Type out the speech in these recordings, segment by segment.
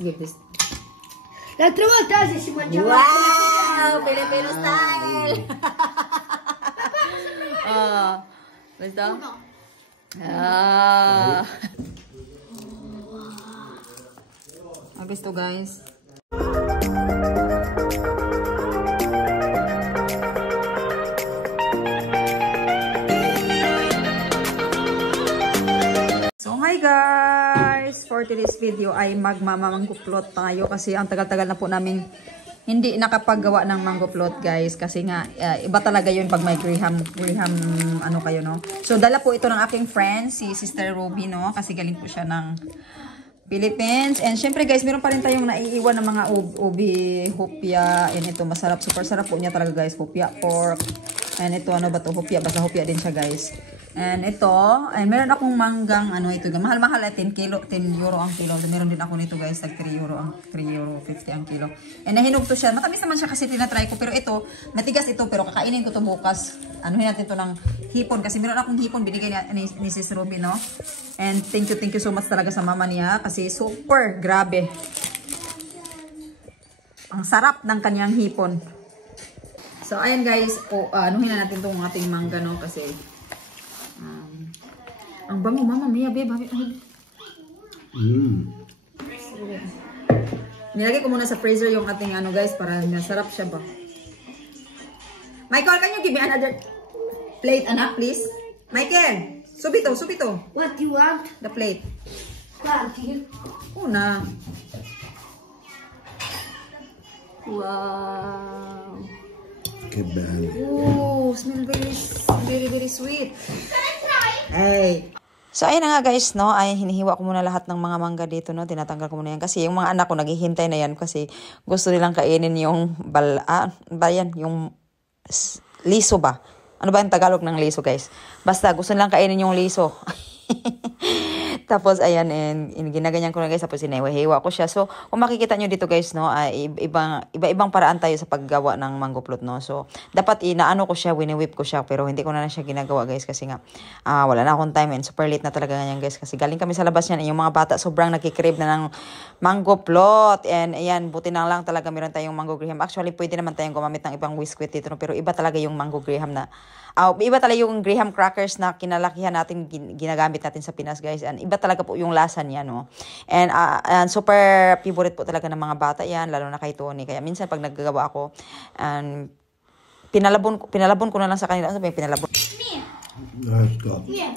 Give this. L'altra volta si mangiava. Wow! Filipino style! Questo? No. Gusto guys. So hi guys! For today's video ay magmamangkuplot tayo kasi ang tagal-tagal na po namin hindi nakapaggawa ng mango float guys kasi nga iba talaga yun pag may Graham ano kayo no. So dala po ito ng aking friend si Sister Ruby no kasi galing po siya ng Philippines. And syempre guys, meron pa rin tayong naiiwan ng mga ubi, hopya. And ito masarap, super sarap po niya talaga guys, hopya pork. And ito ano ba to, hopya, basta hopya din siya guys. And ito, ay meron akong manggang ano ito, mahal-mahal ay 10 euro ang kilo. Meron din ako nito guys, tag 3 euro 50 ang kilo. And nahinog to siya. Matamis naman siya kasi tinatry ko, pero ito, matigas ito, pero kakainin ko to bukas. Anuhin natin to ng hipon kasi meron akong hipon binigay ni Sis Ruby, no? And thank you so much talaga sa mama niya kasi super grabe. Ang sarap ng kanyang hipon. So ayan guys, anuhin na natin tong ating mangga, no? Kasi ang bango, mama, maya, babe. Nilagay ko muna sa freezer yung ating ano guys, para masarap siya ba. Michael, can you give me another plate, anak, please? Michael, subito. What do you want? The plate. Thank you. Una. Wow. Che bello. Oh, smell very sweet. Can I try? Hey. So ayun na nga guys, no, ay hinihiwa ko muna lahat ng mga mangga dito, no, tinatanggal ko muna yan kasi yung mga anak ko naghihintay na yan kasi gusto nilang kainin yung yung liso ba? Ano ba yung Tagalog ng liso guys? Basta gusto nilang kainin yung liso. Tapos ayan, ginaganyan ko na guys, tapos hiwa ko siya. So kung makikita nyo dito guys, no, iba-ibang paraan tayo sa paggawa ng mango float, no. So dapat inaano ko siya, wini-whip ko siya, pero hindi ko na siya ginagawa guys kasi nga wala na akong time and super late na talaga ganyan guys kasi galing kami sa labas niyan. Yung mga bata sobrang nagki-crave na ng mango float. And ayan, buti na lang talaga meron tayong mango graham. Actually pwede naman tayong gumamit ng ibang biscuit dito, no, pero iba talaga yung mango graham na iba talaga yung graham crackers na kinalakihan natin, ginagamit natin sa Pinas guys. And iba talaga po yung lasa niya, no. And super favorite po talaga ng mga bata yan, lalo na kay Tony. Kaya minsan pag naggagawa ako, pinalabon ko na lang sa kanila. Ano ba yung pinalabon?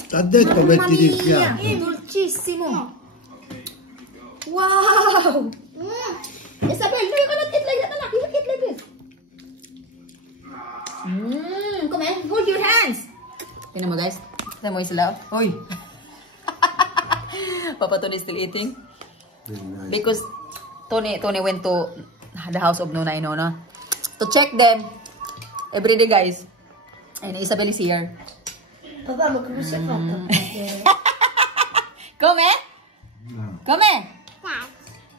T'ha detto metti di fianco. È dolcissimo. Wow! Isabel, you cannot eat like that, anak. You eat like this. Come on, hold your hands. Tingnan mo guys. Tingnan mo sila. Hoy. Papa Tony still eating. Nice. Because Tony went to the house of Nona Inona to check them every day guys. And Isabel is here. Papà, ma come sei fatto? Come? No. Come?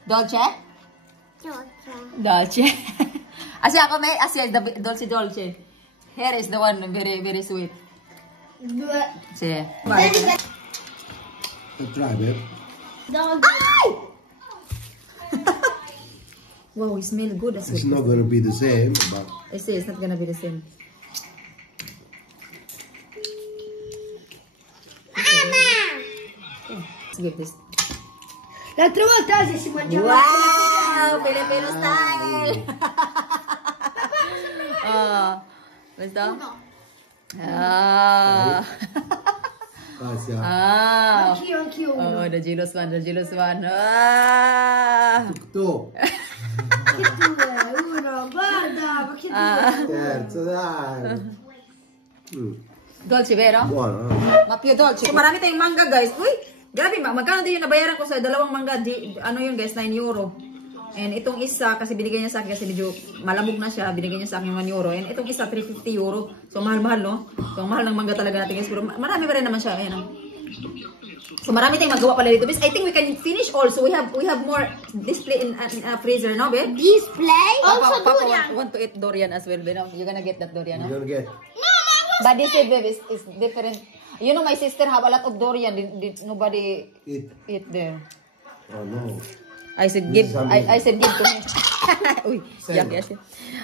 Dolce? Dolce. Asya come? Asya is the dolce. Here is the one very sweet. Si. Try, babe. Dog. Wow, it smells good as It's well. not going to be the same, but I say it's not gonna be the same. Let's give this. L'altra volta si mangiava. Wow! Filipino style! Gusto? No. Anch'io. Oh, the jealous one. tu. Che due? Uno, guarda, ma che due? Terzo, dai. Dolce, vero? Buono, no? Ma più dolce. So, marami tayong mangga, guys. Uy, grabe, magkano din yung nabayaran ko sa dalawang mangga? Ano yun, guys? 9 euro. And itong isa, kasi binigay niya sa akin, kasi medyo malamog na siya, binigay niya sa akin 1 euro. And itong isa, 350 euro. So, mahal-mahal, no? So, mahal ng mangga talaga natin, guys. Pero marami pa rin naman siya. Ayan, no? So, marami tayong magawa pala dito. But I think we can finish all. So, we have more display in freezer, no, babe? Display? Also Papa durian. want to eat durian as well, babe. No? You're gonna get that durian, no? You're gonna get. But this babe is different. You know, my sister have a lot of durian. Nobody Eat. eat there. Oh, no. I said give to me. Uy, yak, yes.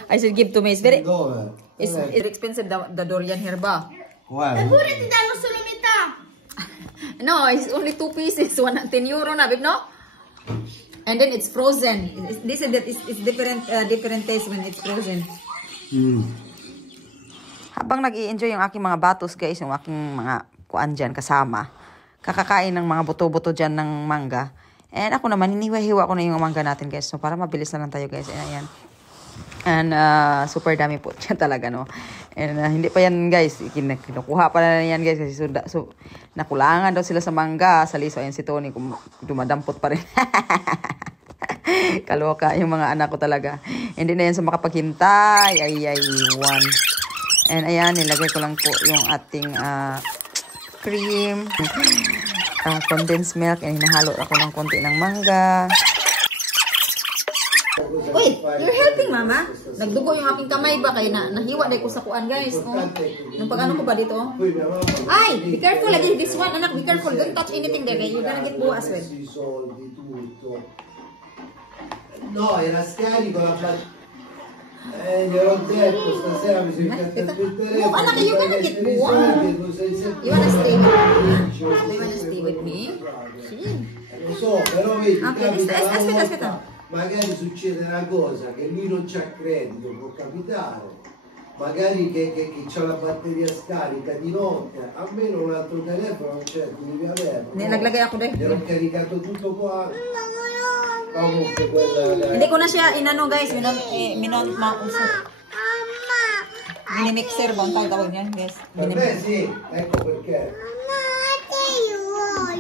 I said give to me. It's very Dove? it's expensive the durian here ba? Guarda. Eppure ti danno solo metà. No, it's only 2 pieces, 10 euro na, babe, no? And then it's frozen. This is that it's different taste when it's frozen. Habang nag-i-enjoy yung aking mga batos, guys, yung aking mga kuan dyan kasama, kakakain ng mga buto-buto dyan ng mangga. And ako naman, hiniwa-hiwa ko na yung mangga natin, guys. So, para mabilis na lang tayo, guys. Ayan. And super dami po dyan talaga, no? And hindi pa yan, guys. Kinukuha pa na yan, guys. Kasi nakulangan daw sila sa mangga. Sa liso, ayan si Tony, dumadampot pa rin. Kaloka yung mga anak ko talaga. Hindi na yan sa makapaghintay. Ay, one. And ayan, nilagay ko lang po yung ating cream. Condensed milk. And hinahalo ako ng konti ng mangga. Wait, you're helping, Mama? Nagdugo yung aking kamay ba? Kaya nahiwa dahil ko sa kuan, guys. Oh. Yung pag-ano ko ba dito? Ay, be careful. Again, this one, anak, be careful. Don't touch anything there. You're gonna get blue as well. No, era scarico la gliel'ho detto stasera mi sono incattato il telefono. No, anak, you're gonna get blue. You wanna stay with me? You wanna stay with me? Lo so, però vedi, Okay, aspetta. magari succede una cosa che lui non c'ha credito, può capitare. Magari che c'ha la batteria scarica di notte, almeno un altro telefono non c'è, tu devi averlo. Naglagay ako dahil. Gliel'ho caricato tutto qua. Comunque quella... Hindi ko na siya inano, guys. Minimixer ba ang tawag niya, guys? Per me sì, ecco perché.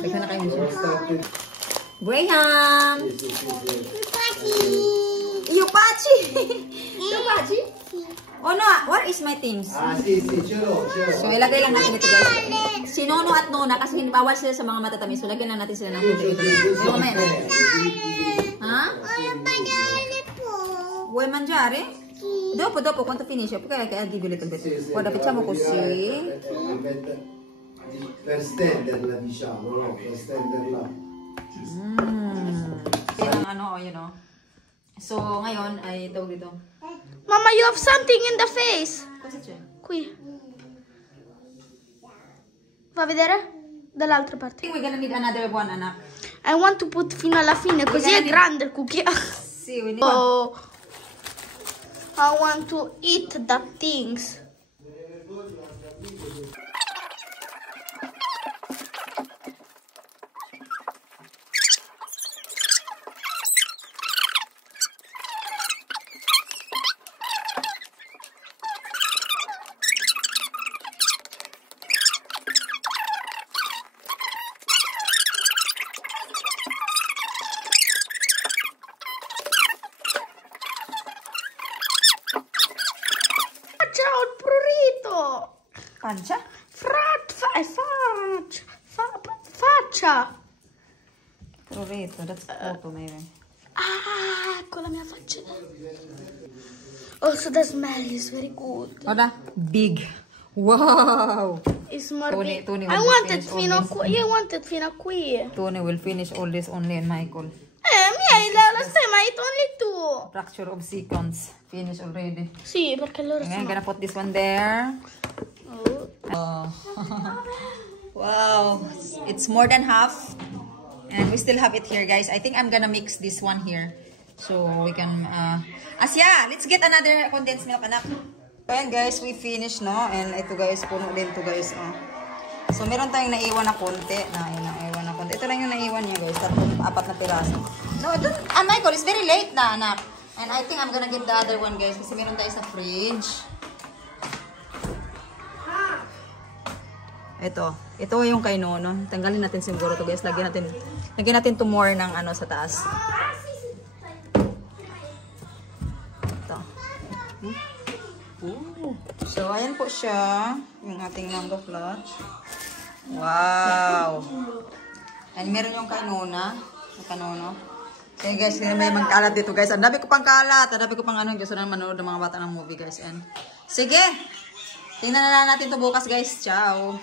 Teka na kayo mo siya. Nonostante... Graham! Yupachi! Yupachi? Oh no, where is my things? Ah sì, ce l'ho. So ilagay lang natin ito, guys. Si Nono at Nona, kasi bawal sila sa mga matatamis. So lagyan lang natin sila ng kunti. So mamaya na. Ha? Vuoi mangiare? Dopo, quando finisce, perché I'll give you a little bit. Guarda, facciamo così. Per stenderla, diciamo, no? Per stenderla. Yan ang ano, you know. So, ngayon ay tawag dito. Mamma, you have something in the face. Cosa c'è? Qui. Va a vedere? Dall'altra I parte. think we're gonna need another one, anak. I want to put fino alla fine, così è grande il cucchiaio. See, we need Oh, I want to eat the things. Ciao, il prurito. pancia. Faccia. Prurito, that's photo maybe. Ah, ecco la mia faccia. Also, the smell is very good. Guarda, big. Wow! It's more Tony- big. Tony I will wanted finish fino a all this. qui. Io wanted fino a qui. Tony will finish all this only in Michael. Miei, la stai mai only tu. Fracture of sequence. Finish already. Sì, perché loro Okay, I'm sono... gonna put this one there. Oh. Wow, it's more than half. And we still have it here, guys. I think I'm gonna mix this one here. So we can, Asya, let's get another condensed milk, anak. Ayan, guys, we finished, no? And ito, guys, puno din to, guys, oh. So, meron tayong naiwan na konti. Naiwan na konti. Ito lang yung naiwan niya, guys. 4 na piraso. No, Michael, it's very late na, anak. And I think I'm gonna get the other one, guys. Kasi meron tayo sa fridge. Ito yung kay Nono. Tanggalin natin siguro to, guys. Lagyan natin to more ng ano sa taas. Ito. Ooh. So, ayan po siya. Yung ating mango float. Wow! And meron yung kay Nona. Kanono. So, guys, may magkalat dito, guys. Ang dami ko pang kalat. Ang dami ko pang ano. Diyos na manood ng mga bata ng movie, guys. And sige. Tingnan na natin to bukas, guys. Ciao!